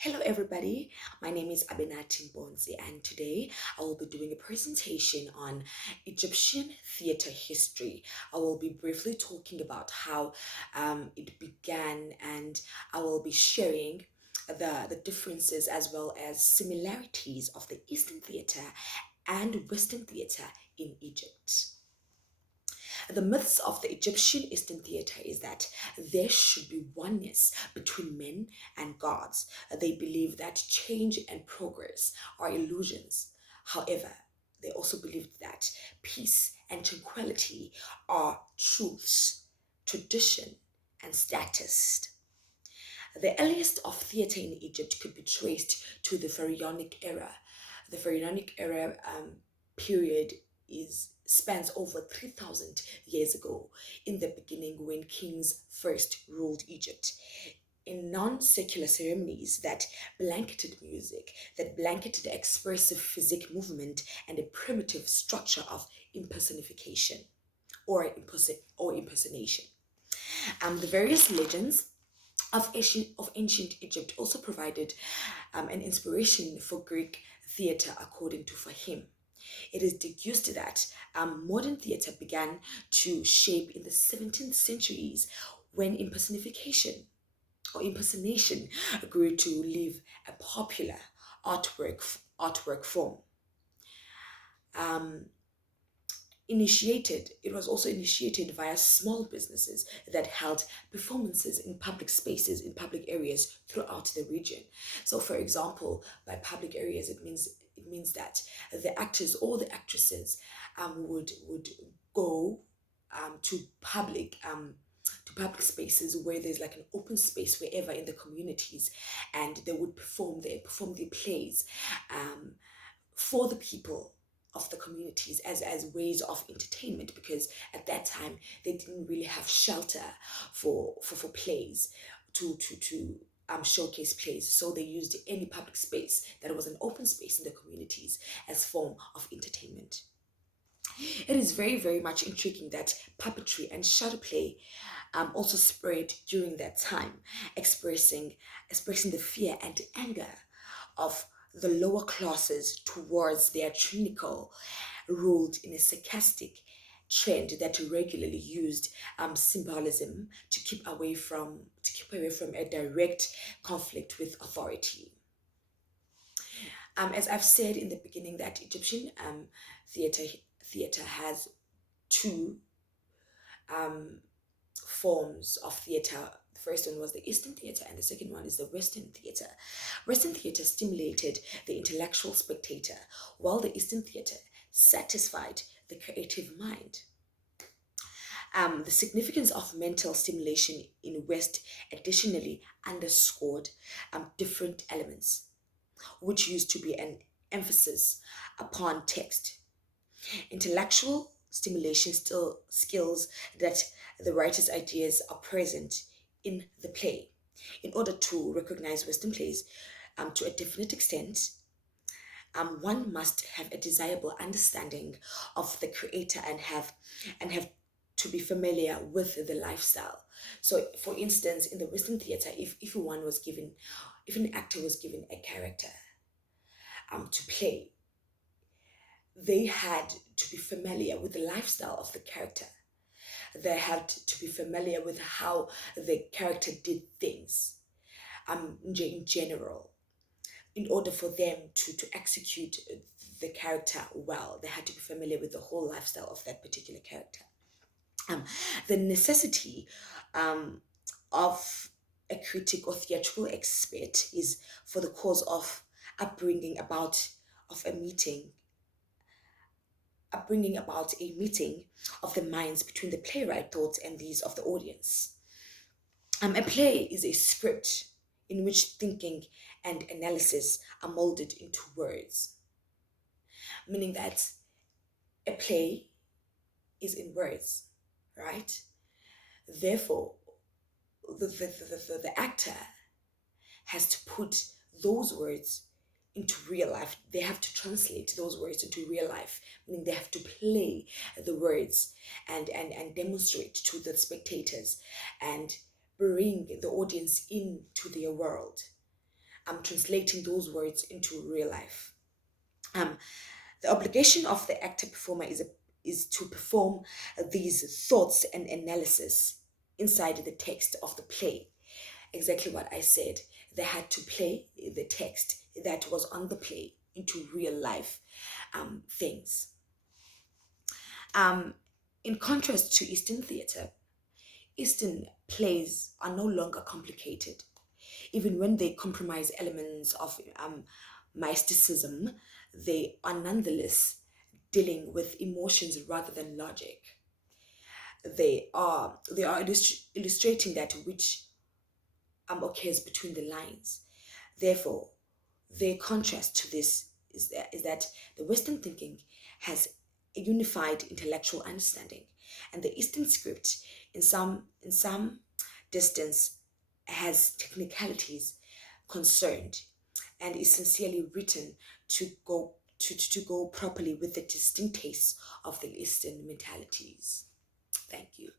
Hello, everybody. My name is Abenati Bonzi, and today I will be doing a presentation on Egyptian theater history. I will be briefly talking about how it began, and I will be sharing the differences as well as similarities of the Eastern theater and Western theater in Egypt. The myths of the Egyptian Eastern theater is that there should be oneness between men and gods. They believe that change and progress are illusions. However, they also believed that peace and tranquility are truths, tradition, and status. The earliest of theater in Egypt could be traced to the Pharaonic era. The Pharaonic era period is spans over 3,000 years ago, in the beginning when kings first ruled Egypt. In non-secular ceremonies that blanketed music, that blanketed expressive physic movement and a primitive structure of impersonification or impersonation. The various legends of ancient Egypt also provided an inspiration for Greek theater, according to Fahim. It is deduced that modern theater began to shape in the 17th centuries when impersonation grew to live a popular artwork form. Um, it was also initiated via small businesses that held performances in public spaces, in public areas throughout the region. So for example, by public areas, it means that the actors or the actresses would go to public spaces where there's like an open space wherever in the communities, and they would perform their plays um, for the people of the communities as ways of entertainment, because at that time they didn't really have shelter for plays to showcase plays, so they used any public space that was an open space in the communities as form of entertainment. It is very much intriguing that puppetry and shadow play also spread during that time, expressing expressing the fear and anger of the lower classes towards their tyrannical ruled in a sarcastic trend that regularly used symbolism to keep away from a direct conflict with authority. As I've said in the beginning, that Egyptian theater theater has two um, forms of theater. The first one was the Eastern theater, and the second one is the Western theater. Western theater stimulated the intellectual spectator, while the Eastern theater satisfied the creative mind. The significance of mental stimulation in West additionally underscored different elements, which used to be an emphasis upon text. Intellectual stimulation still skills that the writer's ideas are present in the play. In order to recognize Western plays to a definite extent, one must have a desirable understanding of the creator and have to be familiar with the lifestyle. So, for instance, in the Western theater, if an actor was given a character to play, they had to be familiar with the lifestyle of the character. They had to be familiar with how the character did things in general. In order for them to execute the character well, they had to be familiar with the whole lifestyle of that particular character. Um, the necessity um, of a critic or theatrical expert is for the cause of upbringing about of a meeting bringing about a meeting of the minds between the playwright thoughts and these of the audience. A play is a script in which thinking and analysis are molded into words, meaning that a play is in words, right? Therefore, the actor has to put those words into real life. They have to translate those words into real life, meaning they have to play the words and demonstrate to the spectators and bring the audience into their world. translating those words into real life. Um, the obligation of the actor performer is to perform these thoughts and analysis inside the text of the play. Exactly what I said. They had to play the text that was on the play into real life things. Um, in contrast to Eastern theatre, Eastern plays are no longer complicated, even when they compromise elements of mysticism. They are nonetheless dealing with emotions rather than logic. They are illustrating that which occurs between the lines. Therefore, the contrast to this is that the Western thinking has a unified intellectual understanding, and the Eastern script, in some distance, has technicalities concerned, and is sincerely written to go properly with the distinct tastes of the Eastern mentalities. Thank you.